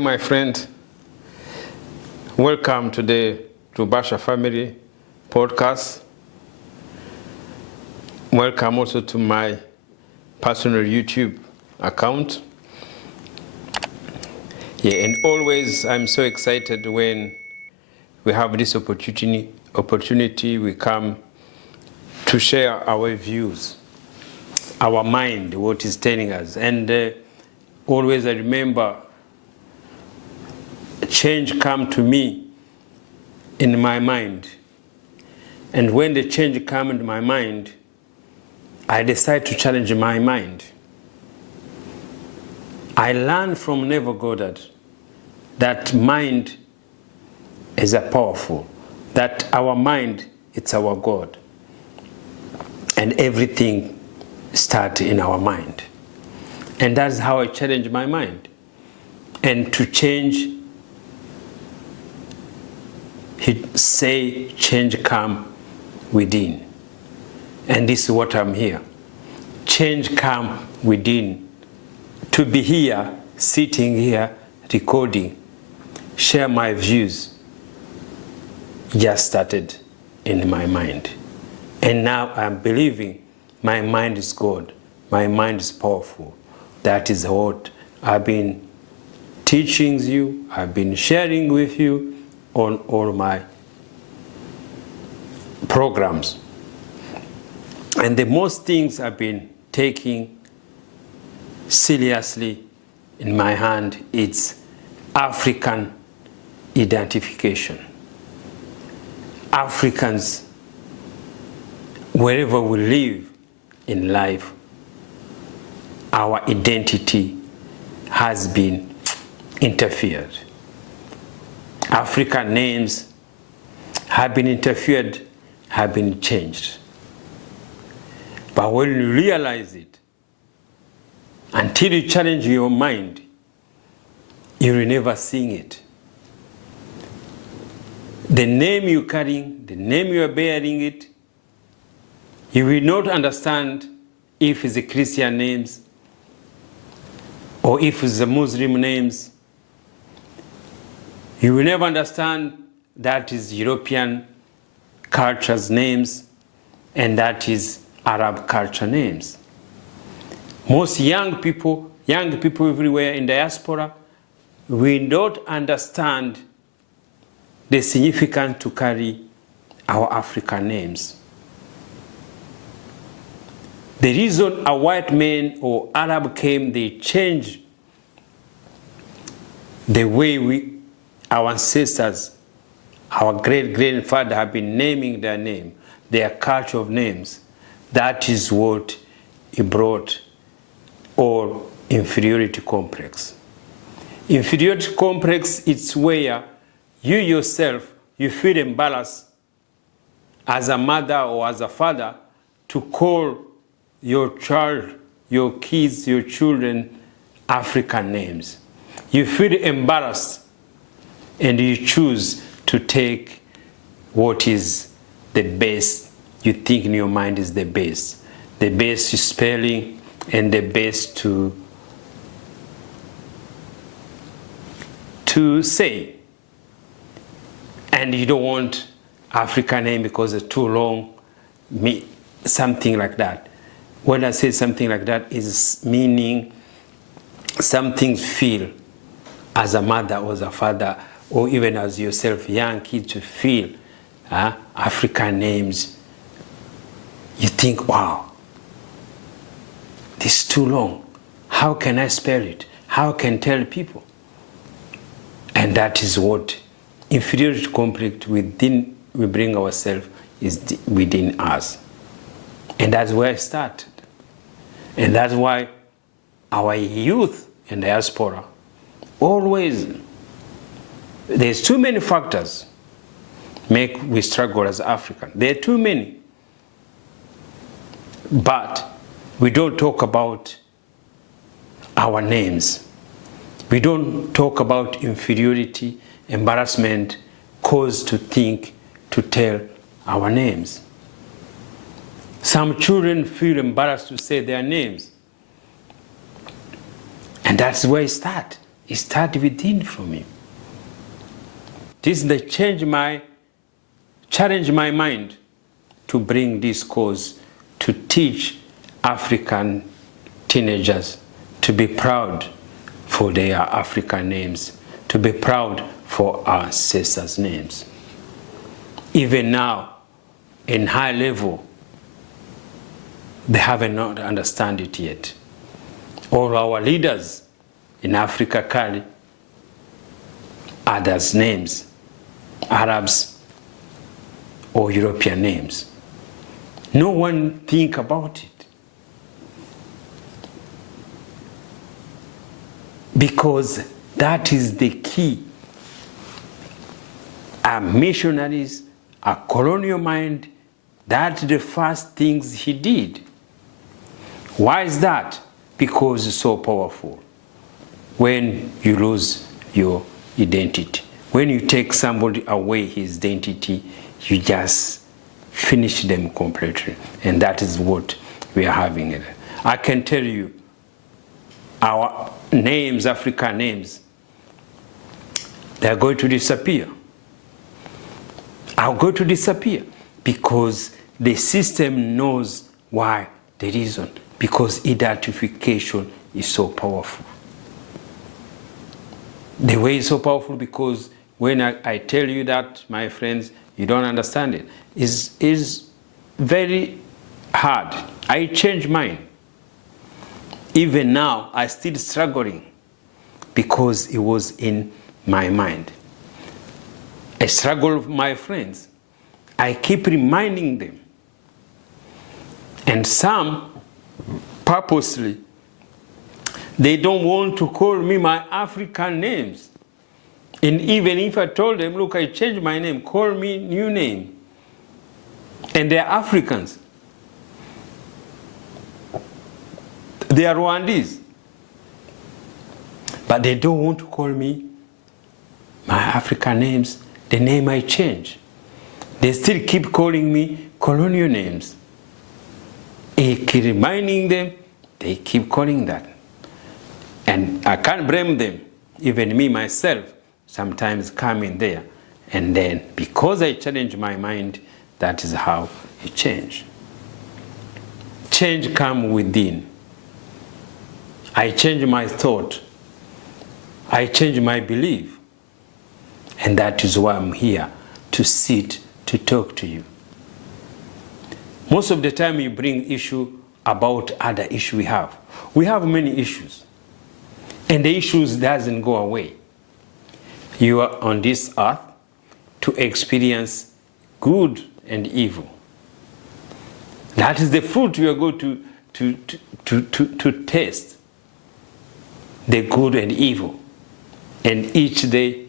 Hi, my friend. Welcome to the Rubasha Family Podcast. Welcome also to my personal YouTube account. And always I'm so excited when we have this opportunity we come to share our views, our mind, what is telling us. And always I remember change come to me in my mind. And when the change come into my mind, I decide to challenge my mind. I learned from Neville Goddard that mind is a powerful, that our mind, it's our God. And everything starts in our mind. And that's how I challenge my mind. And to change, he say, change come within. And this is what I'm here. Change come within. To be here, sitting here, recording, share my views, just started in my mind. And now I'm believing my mind is God. My mind is powerful. That is what I've been teaching you, I've been sharing with you on all my programs. And the most things I've been taking seriously in my hand, it's African identification. Africans, wherever we live in life, our identity has been interfered. African names have been interfered, have been changed. But when you realize it, until you challenge your mind, you will never see it. The name you're carrying, the name you are bearing it, you will not understand if it's a Christian names or if it's a Muslim names. You will never understand that is European culture's names and that is Arab culture names. Most young people everywhere in diaspora, we don't understand the significance to carry our African names. The reason a white man or Arab came, they changed the way our ancestors, our great-grandfather have been naming their name, their culture of names. That is what it brought, or inferiority complex. Inferiority complex, it's where you yourself, you feel embarrassed as a mother or as a father to call your child, your kids, your children African names. You feel embarrassed and you choose to take what is the best you think in your mind is the best spelling and the best to say. And you don't want African name because it's too long, something like that. When I say something like that, is meaning something feel as a mother or as a father or even as yourself, young kids, to feel African names. You think, wow, this is too long. How can I spell it? How can I tell people? And that is what inferiority complex within we bring ourselves is within us. And that's where it started. And that's why our youth in diaspora always, there's too many factors make we struggle as African. There are too many. But we don't talk about our names. We don't talk about inferiority, embarrassment, cause to think, to tell our names. Some children feel embarrassed to say their names. And that's where it starts. It starts within from you. This is the challenge my mind to bring this cause to teach African teenagers to be proud for their African names, to be proud for our ancestors' names. Even now, in high level, they haven't not understand it yet. All our leaders in Africa carry others' names, Arabs or European names. No one think about it. Because that is the key. Our missionaries, our colonial mind, that's the first things he did. Why is that? Because it's so powerful. When you lose your identity, when you take somebody away his identity, you just finish them completely. And that is what we are having. I can tell you, our names, African names, they are going to disappear. Are going to disappear because the system knows why, the reason. Because identification is so powerful. The way is so powerful because when I tell you that, my friends, you don't understand it. Is very hard. I changed mine. Even now, I still struggling because it was in my mind. I struggle with my friends. I keep reminding them. And some, purposely, they don't want to call me my African names. And even if I told them, look, I changed my name, call me new name. And they're Africans. They are Rwandese. But they don't want to call me my African names, the name I changed. They still keep calling me colonial names. I keep reminding them, they keep calling that. And I can't blame them. Even me, myself, sometimes come in there. And then, because I challenge my mind, that is how it changes. Change comes within. I change my thought. I change my belief. And that is why I'm here, to sit, to talk to you. Most of the time you bring issue about other issue we have. We have many issues. And the issues doesn't go away. You are on this earth to experience good and evil. That is the fruit you are going to taste. The good and evil. And each day,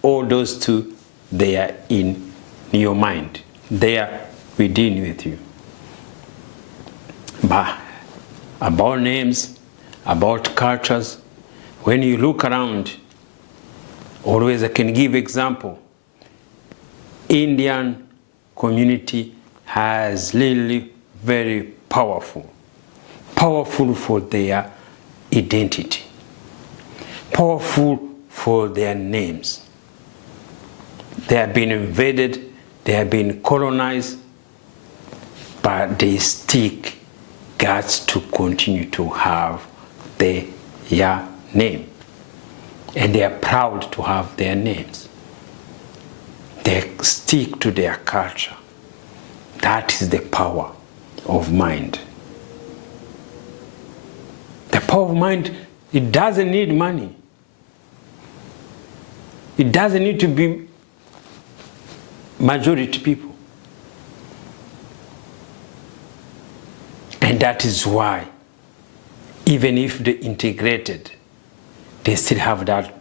all those two, they are in your mind. They are within with you. But about names, about cultures, when you look around, always I can give example. Indian community has really very powerful for their identity, powerful for their names. They have been invaded, they have been colonized, but they stick guts to continue to have their name. And they are proud to have their names. They stick to their culture. That is the power of mind. The power of mind, it doesn't need money. It doesn't need to be majority people. And that is why, even if they integrated, they still have that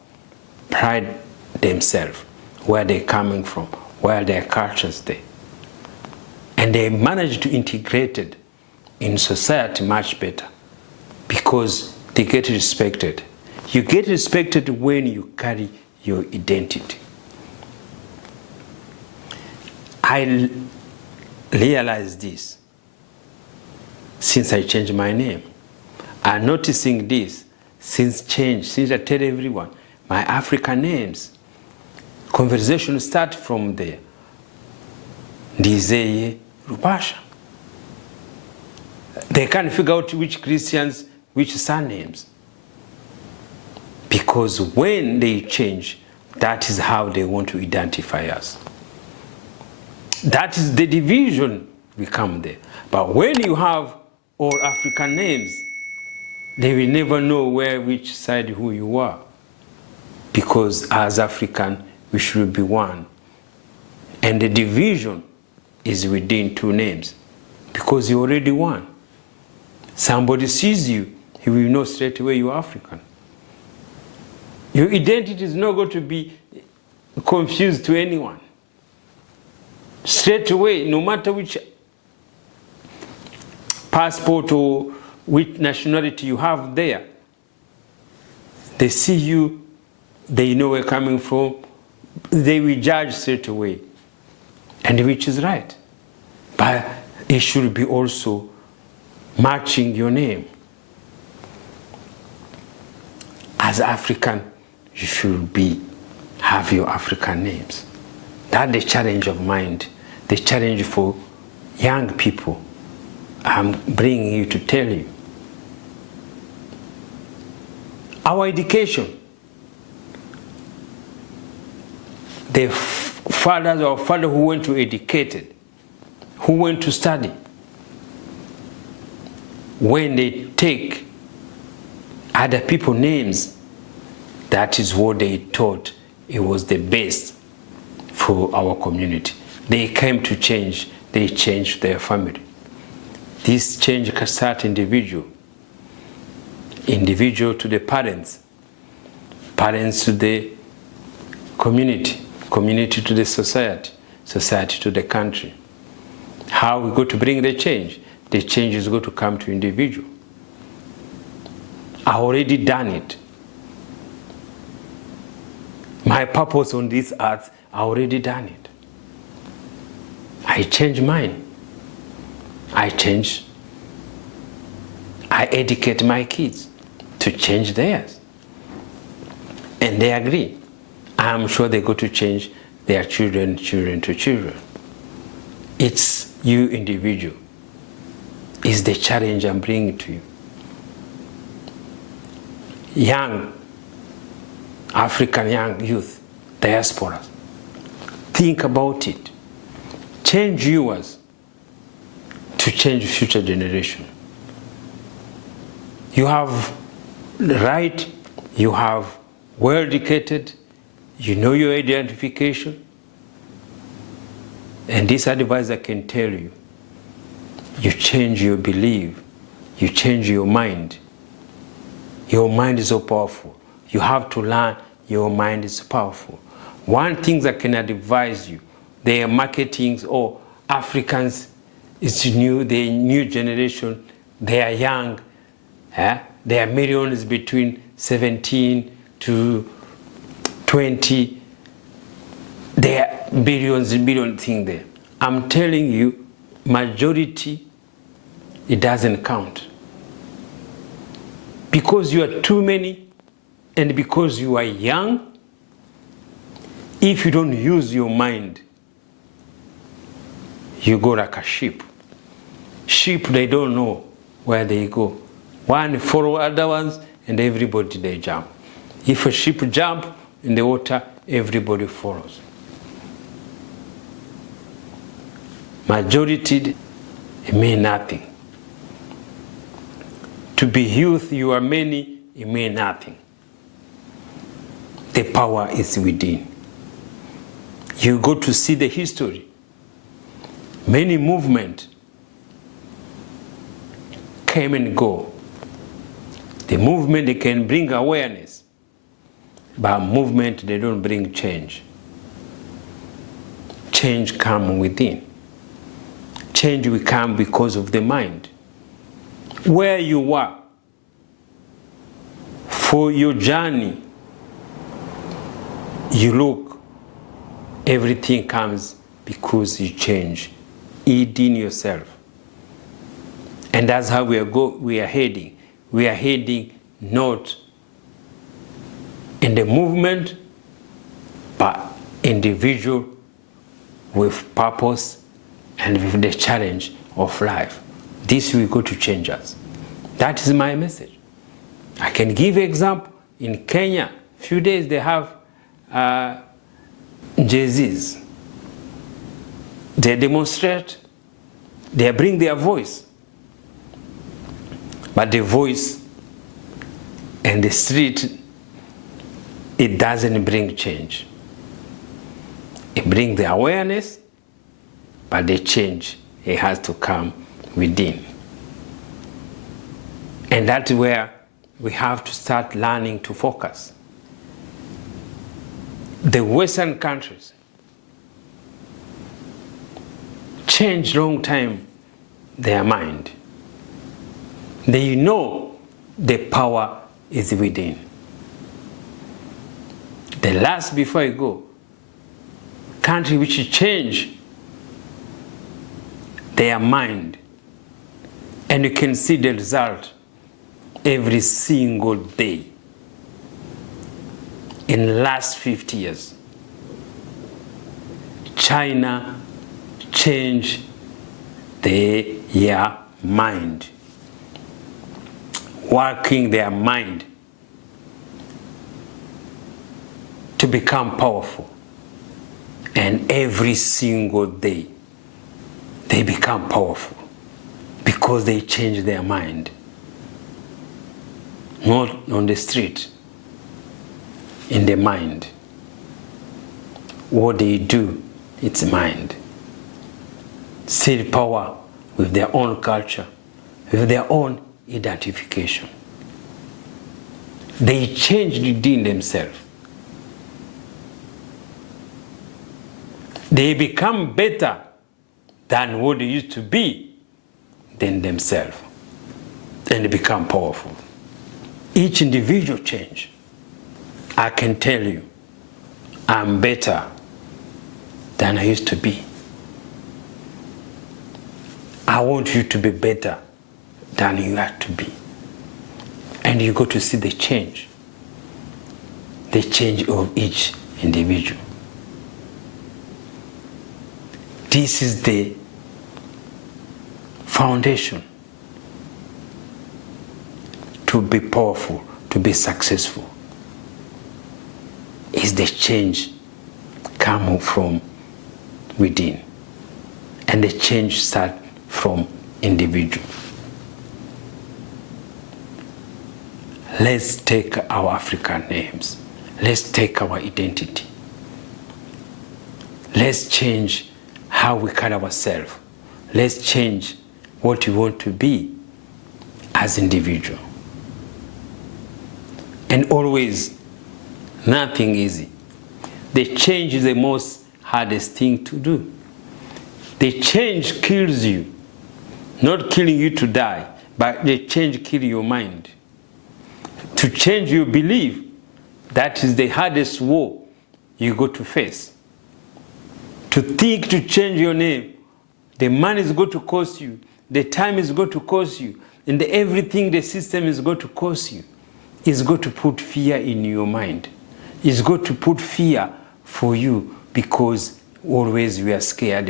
pride themselves, where they're coming from, where their cultures there. And they manage to integrate it in society much better because they get respected. You get respected when you carry your identity. I realized this since I changed my name. I'm noticing this since I tell everyone my African names. Conversation start from there. Ndizeye Rupasha. They can't figure out which Christians, which surnames. Because when they change, that is how they want to identify us. That is the division we come there. But when you have all African names, they will never know which side who you are. Because as African, we should be one. And the division is within two names. Because you're already one. Somebody sees you, he will know straight away you're African. Your identity is not going to be confused to anyone. Straight away, no matter which passport or which nationality you have there, they see you, they know where you're coming from, they will judge straight away, and which is right. But it should be also matching your name. As African, you should have your African names. That's the challenge of mind, the challenge for young people. I'm bringing you to tell you. Our education, the fathers or father who went to educated, who went to study, when they take other people's names, that is what they thought it was the best for our community. They came to change, they changed their family. This change can start individual to the parents, parents to the community, community to the society, society to the country. How we go to bring the change? The change is going to come to individual. I already done it. My purpose on this earth, I already done it. I change mine. I educate my kids to change theirs. And they agree. I'm sure they go to change their children to children. It's you individual. It's the challenge I'm bringing to you. Young African young youth, diaspora, think about it. Change yours to change future generation. You have the right, you have well educated, you know your identification, and this advice I can tell you, you change your belief, you change your mind. Your mind is so powerful. You have to learn your mind is powerful. One thing I can advise you, they are marketing, Africans, it's new, the new generation, they are young. There are millions between 17 to 20. There are billions and billions things there. I'm telling you, majority, it doesn't count. Because you are too many, and because you are young, if you don't use your mind, you go like a sheep. Sheep, they don't know where they go. One follow other ones, and everybody they jump. If a sheep jump in the water, everybody follows. Majority, it means nothing. To be youth, you are many, it means nothing. The power is within. You go to see the history. Many movements came and go. The movement, they can bring awareness, but movement, they don't bring change. Change comes within. Change will come because of the mind. Where you are, for your journey, you look, everything comes because you change within yourself. And that's how we are heading. We are heading not in the movement, but individual with purpose and with the challenge of life. This will go to change us. That is my message. I can give an example. In Kenya, few days they have Jay-Z's. They demonstrate, they bring their voice. But the voice and the street, it doesn't bring change. It brings the awareness, but the change, it has to come within. And that's where we have to start learning to focus. The Western countries changed long time their mind. They know the power is within. The last, before I go, country which change their mind, and you can see the result every single day in the last 50 years. China changed their mind, working their mind to become powerful. And every single day they become powerful because they change their mind. Not on the street, in the mind. What they do, it's mind. See power with their own culture, with their own identification. They change within themselves. They become better than what they used to be than themselves, and they become powerful. Each individual change. I can tell you, I'm better than I used to be. I want you to be better than you had to be. And you go to see the change of each individual. This is the foundation to be powerful, to be successful. Is the change come from within, and the change start from individual. Let's take our African names. Let's take our identity. Let's change how we carry ourselves. Let's change what we want to be as individual. And always, nothing easy. The change is the most hardest thing to do. The change kills you. Not killing you to die, but the change kills your mind. To change your belief, that is the hardest war you go to face. To think to change your name, the money is going to cost you, the time is going to cost you, and everything the system is going to cost you. It's going to put fear in your mind. It's going to put fear for you, because always we are scared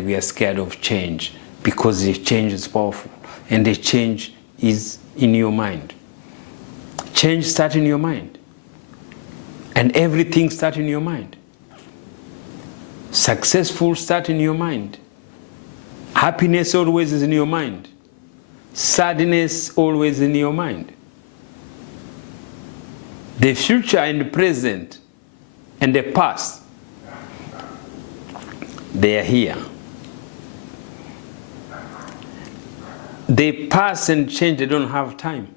of change, because the change is powerful and the change is in your mind. Change starts in your mind, and everything starts in your mind. Successful start in your mind. Happiness always is in your mind. Sadness always in your mind. The future and the present and the past, they are here. They pass and change, they don't have time.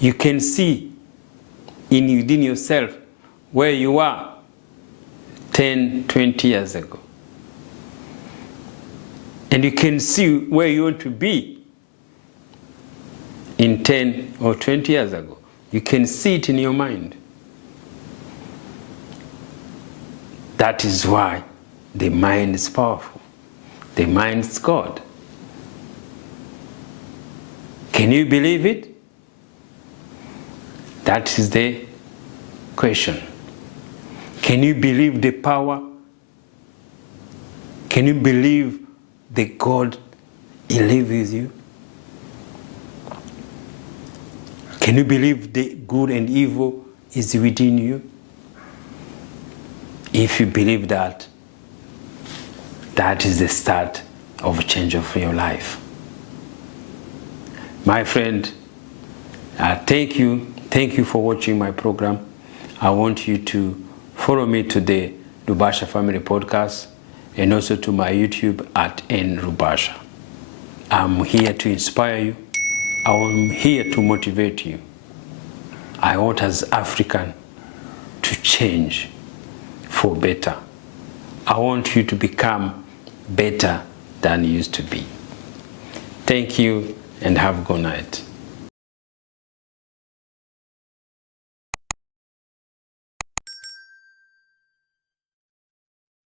You can see within yourself where you are 10, 20 years ago. And you can see where you want to be in 10 or 20 years ago. You can see it in your mind. That is why the mind is powerful. The mind is God. Can you believe it? That is the Question. Can you believe the power? Can you believe the God He lives with you? Can you believe the good and evil is within you? If you believe that, that is the start of a change of your life. My friend, thank you for watching my program. I want you to follow me to the Rubasha Family Podcast and also to my YouTube at @nrubasha. I'm here to inspire you. I'm here to motivate you. I want as African to change for better. I want you to become better than you used to be. Thank you and have a good night.